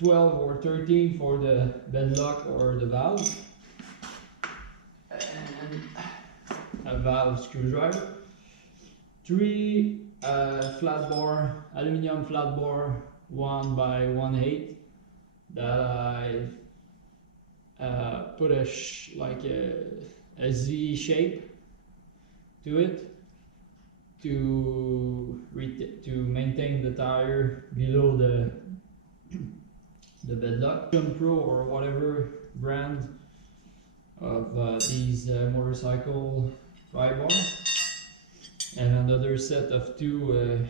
12 or 13 for the bed lock or the valve, and a valve screwdriver, 3 flat bore, aluminum flat bore 1 by 1/8 that I put like a Z shape to it to maintain the tire below the bedlock. Pro or whatever brand of these motorcycle pry bar, and another set of 2.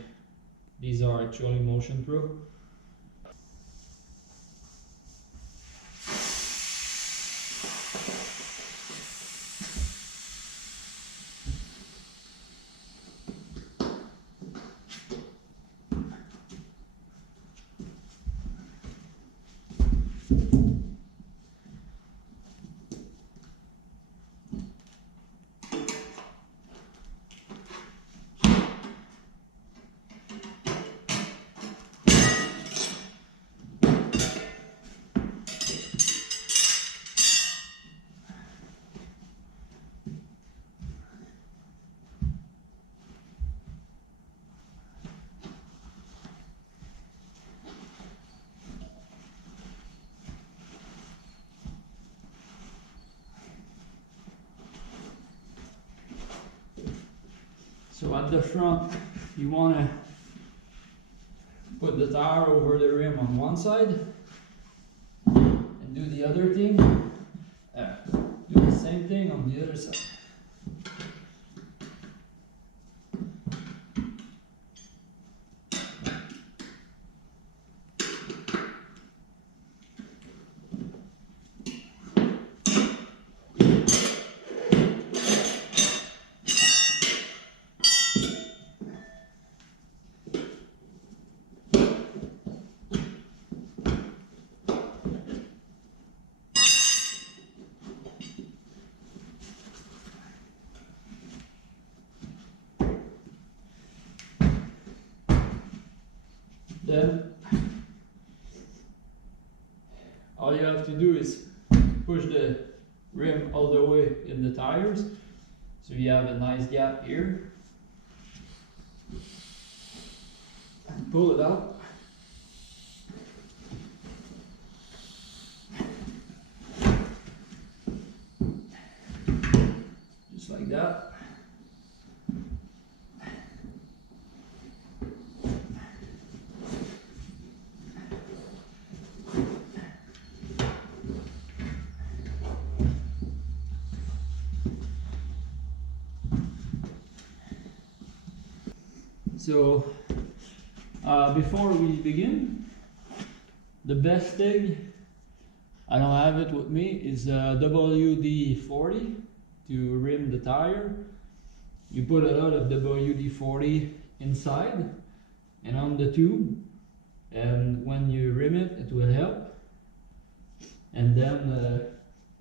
These are actually Motion Pro. So at the front, you want to put the tire over the rim on one side and do the other thing. Do the same thing on the other side. Then all you have to do is push the rim all the way in the tires, so you have a nice gap here, and pull it out. Just like that. So before we begin, the best thing, I don't have it with me, is WD-40 to rim the tire. You put a lot of WD-40 inside and on the tube, and when you rim it, it will help. And then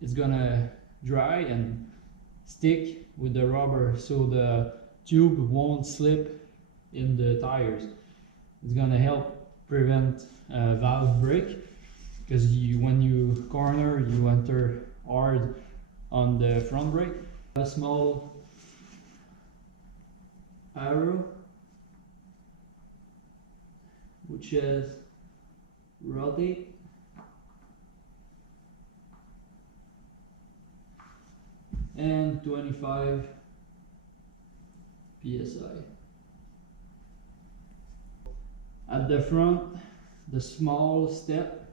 it's gonna dry and stick with the rubber, so the tube won't slip in the tires. It's gonna help prevent valve break, because when you corner, you enter hard on the front brake. A small arrow which says rotate, and 25 psi. At the front, the small step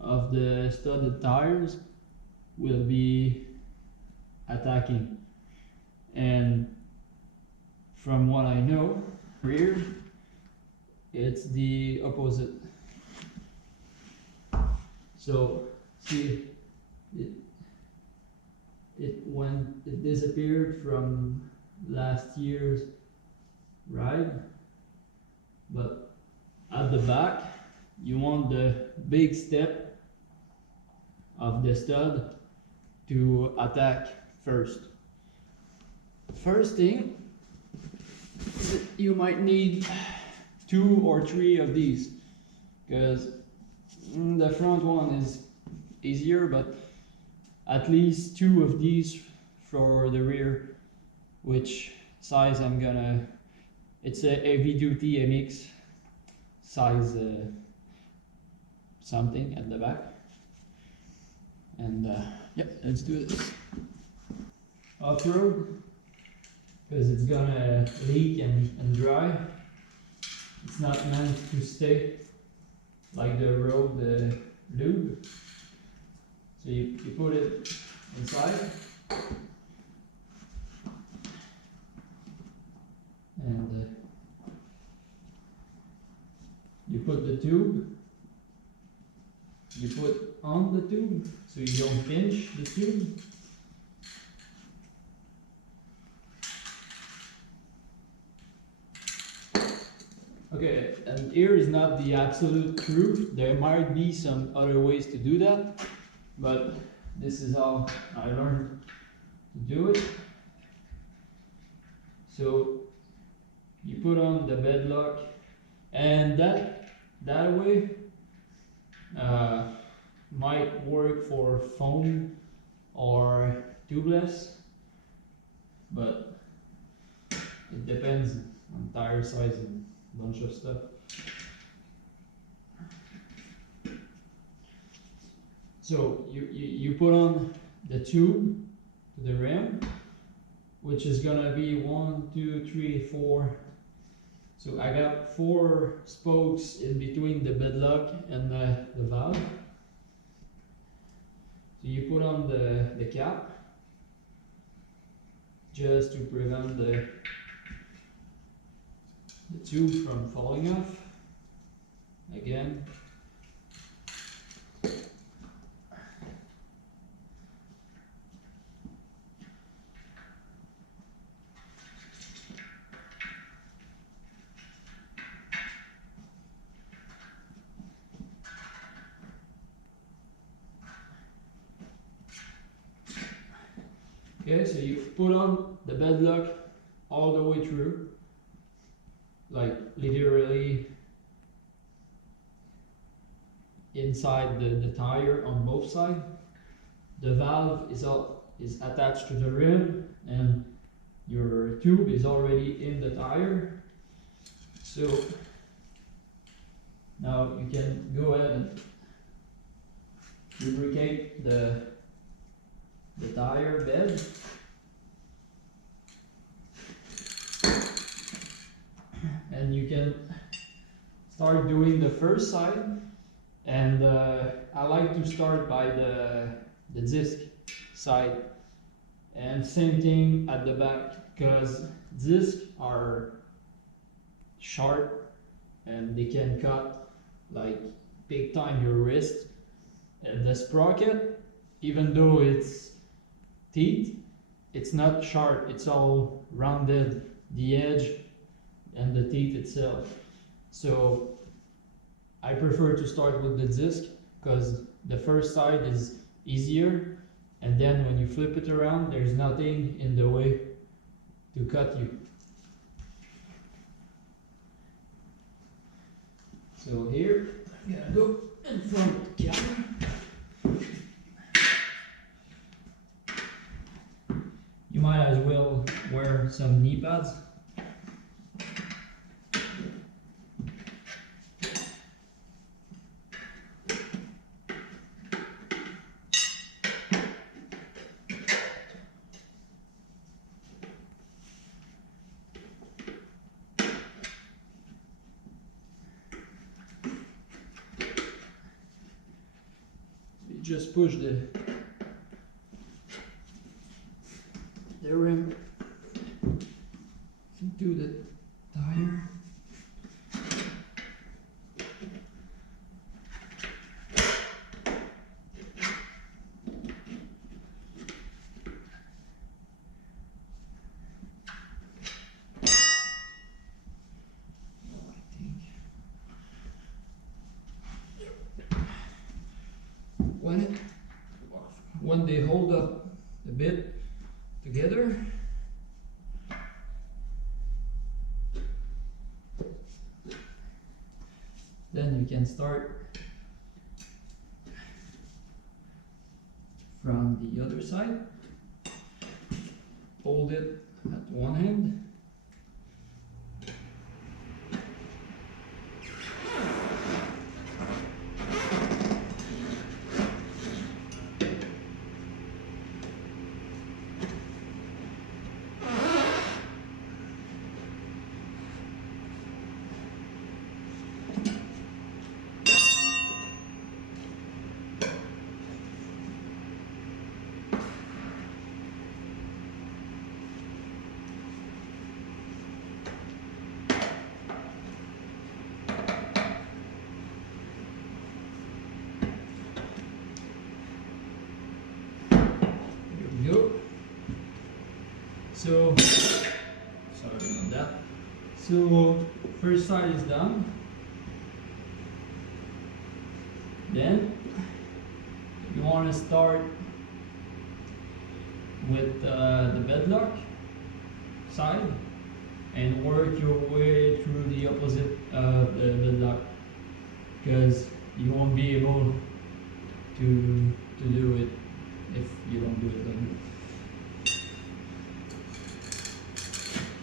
of the studded tires will be attacking, and from what I know, rear, it's the opposite. So see, it disappeared from last year's ride, but at the back, you want the big step of the stud to attack first. First thing, you might need 2 or 3 of these, because The front one is easier, but at least 2 of these for the rear, which size I'm gonna, it's a heavy duty MX size something at the back. And yep, let's do this. Off-road, because it's gonna leak and dry. It's not meant to stay like the road lube. So you put it inside, and you put the tube, you put on the tube so you don't pinch the tube. Okay, and here is not the absolute truth. There might be some other ways to do that, but this is how I learned to do it. So you put on the bed lock, and that way might work for foam or tubeless, but it depends on tire size and a bunch of stuff. So you put on the tube to the rim, which is gonna be 1, 2, 3, 4. So I got 4 spokes in between the bedlock and the valve. So you put on the cap just to prevent the tube from falling off. Again. Okay, so you put on the bed lock all the way through, like literally inside the tire on both sides. The valve is attached to the rim, and your tube is already in the tire. So now you can go ahead and lubricate the tire bed. And you can start doing the first side, and I like to start by the disc side, and same thing at the back, because discs are sharp and they can cut like big time your wrist. And the sprocket, even though it's teeth, it's not sharp, it's all rounded, the edge and the teeth itself. So I prefer to start with the disc, because the first side is easier, and then when you flip it around, there's nothing in the way to cut you. So here, I'm gonna go in front of the camera. You might as well wear some knee pads. Just push the rim into the tire. When they hold up a bit together, then you can start from the other side. Hold it at one hand. Go. So, sorry about that. So, first side is done. Then, you want to start with the bedlock side and work your way through the opposite of the bedlock, because you won't be able to do it if you don't do it like that.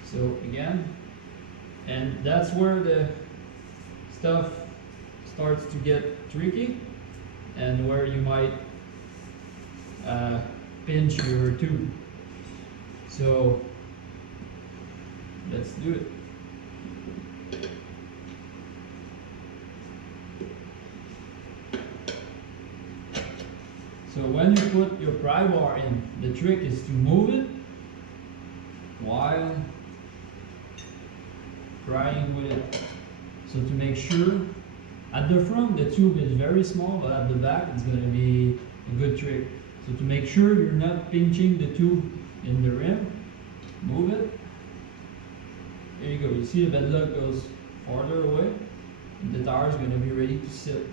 So again, and that's where the stuff starts to get tricky and where you might pinch your tube. So let's do it. So when you put your pry bar in, the trick is to move it while prying with it. So to make sure, at the front the tube is very small, but at the back it's going to be a good trick. So to make sure you're not pinching the tube in the rim, move it. There you go. You see the bedlock goes farther away, and the tire is going to be ready to sit.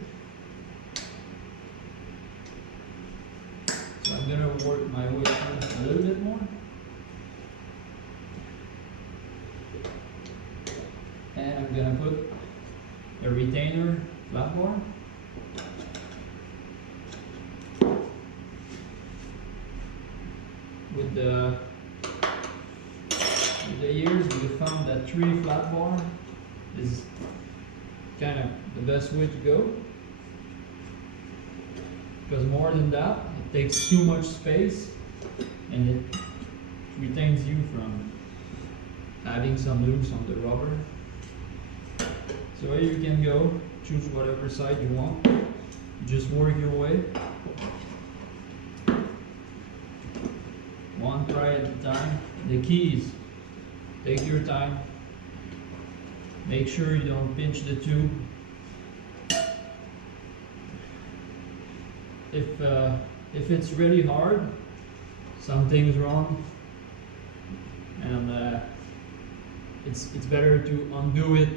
So I'm going to work my way through a little bit more. And I'm going to put a retainer flat bar. With the years, we found that 3 flat bar is kind of the best way to go. Because more than that, it takes too much space and it retains you from having some loops on the rubber. So here you can go, choose whatever side you want, just work your way. One try at a time. The key is, take your time, make sure you don't pinch the tube. If it's really hard, something's wrong, and it's better to undo it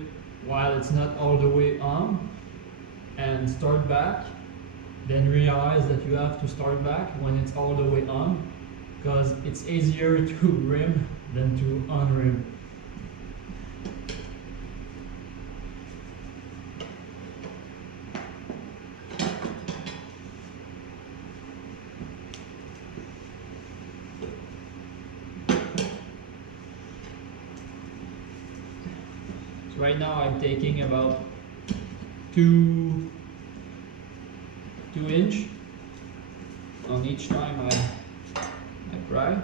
while it's not all the way on and start back, then realize that you have to start back when it's all the way on, because it's easier to rim than to unrim. Right now I'm taking about 2 inch on each time I pry.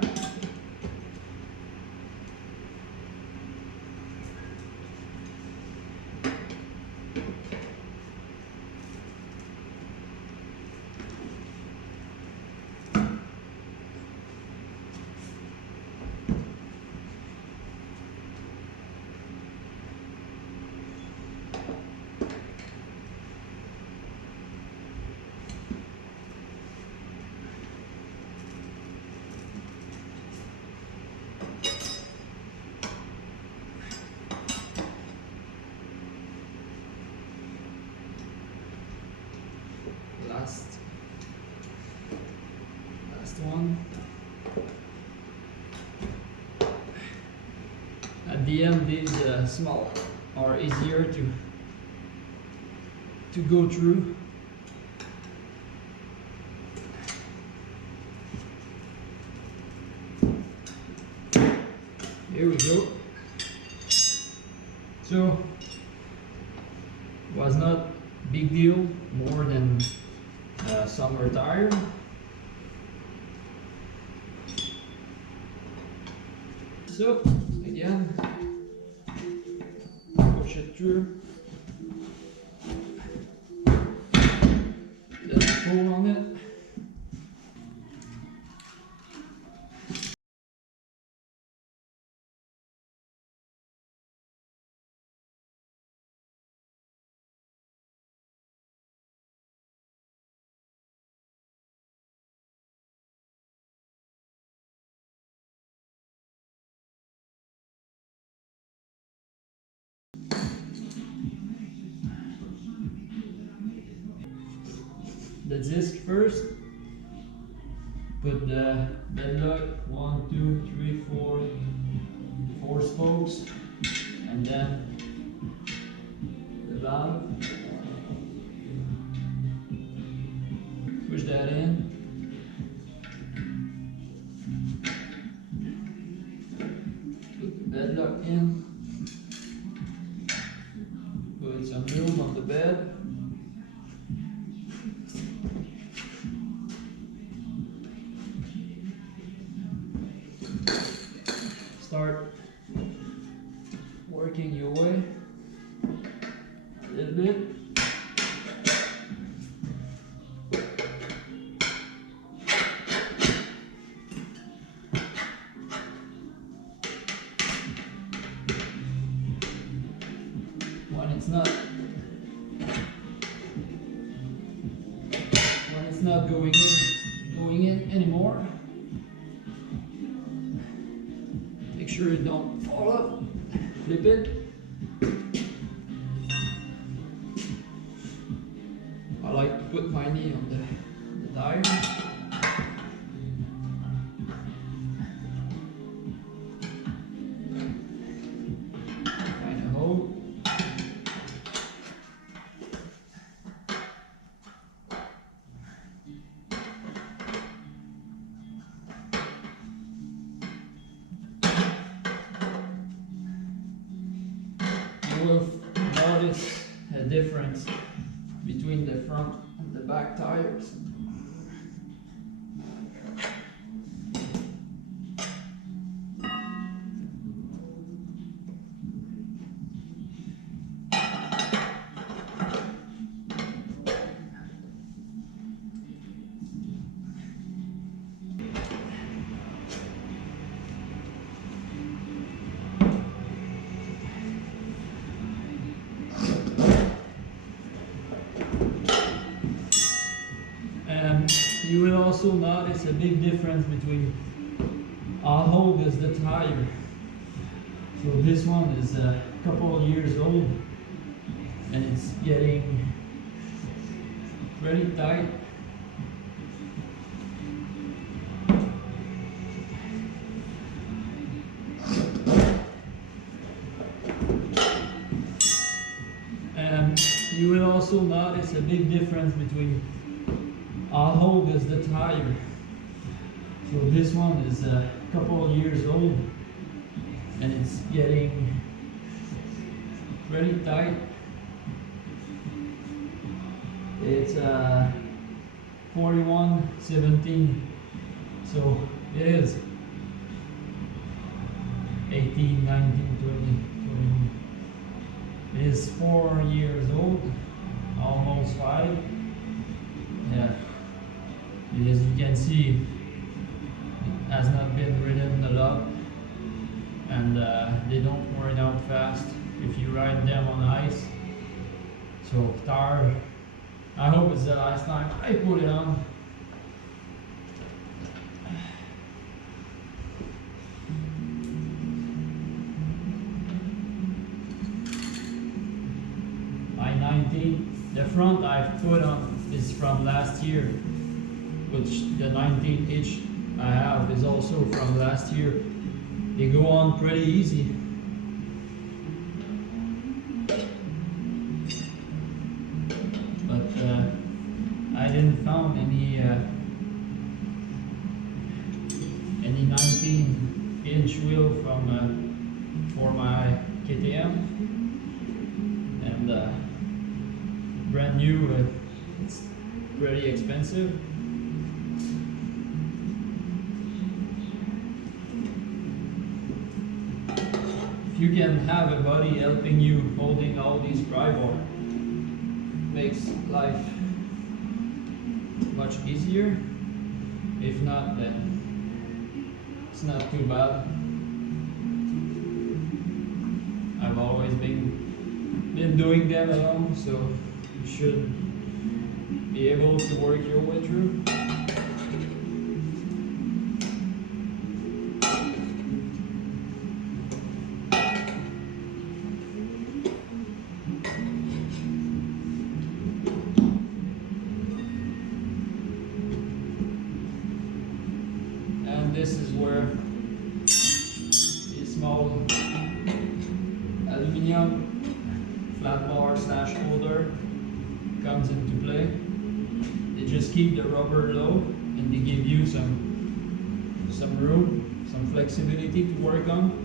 Last one. At the end, these small are easier to go through. Here we go. So, was not big deal, more than summer tire. So, again, push it through. Just pull on it. The disc first. Put the bed lock, 1, 2, 3, 4 spokes, and then the valve. Push that in. Put the bed lock in. Put some room on the bed. Start working your way a little bit. When it's not going in anymore, make sure it don't fall up. Flip it. I like to put my knee on the tire. Find a hole. You will notice a difference between the front and the back tires. You will also notice a big difference between how old is the tire. So this one is a couple of years old and it's getting pretty tight. And you will also notice a big difference between how old is the tire. So this one is a couple of years old and it's getting pretty tight. It's 41-17, so it is 18, 19, 20, 21. It is 4 years old, almost 5. Yeah. As you can see, it has not been ridden a lot and they don't wear out fast if you ride them on ice. So tire, I hope it's the last time I put it on. I-19, the front I've put on is from last year, which the 19-inch I have is also from last year. They go on pretty easy. But I didn't found any 19-inch wheel from for my KTM, and brand new, it's pretty expensive. If you can have a buddy helping you holding all these drive wire, makes life much easier. If not, then it's not too bad. I've always been doing them alone, so you should be able to work your way through. And this is where the small aluminum flat bar slash holder comes into play. They just keep the rubber low and they give you some room, some flexibility to work on.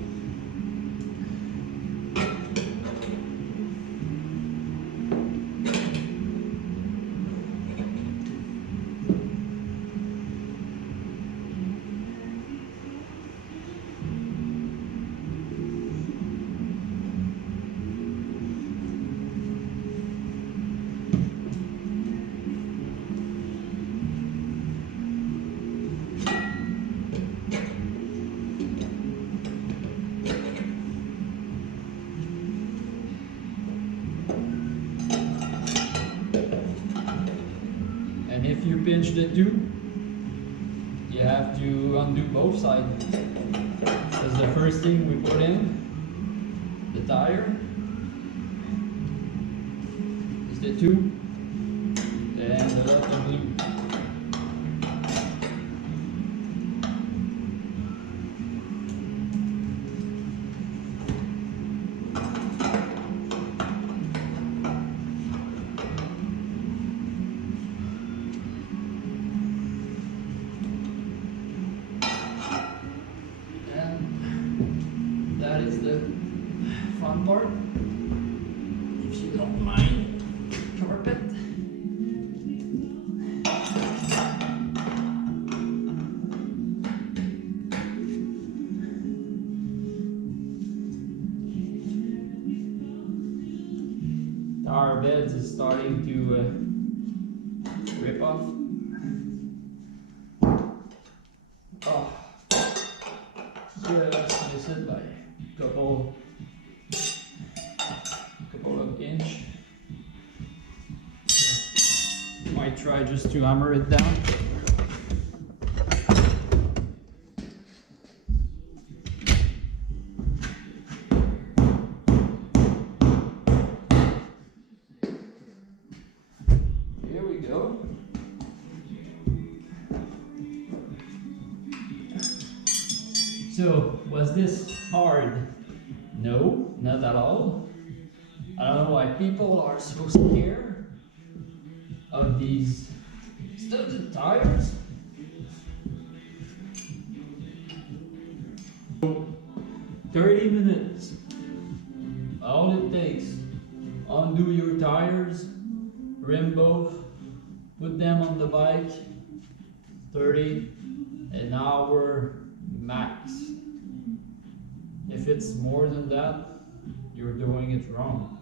And if you pinch the tube, you have to undo both sides. That's the first thing we put in. The tire is the tube, and the lot of glue. That is the fun part, if you don't mind carpet. Our beds is starting to rip off. Oh, just miss it by couple of inch. Might try just to hammer it down. Here we go. So, was this hard? No, not at all. I don't know why people are so scared of these studded tires. 30 minutes. All it takes. Undo your tires, rim both, put them on the bike. 30 an hour max. If it's more than that, you're doing it wrong.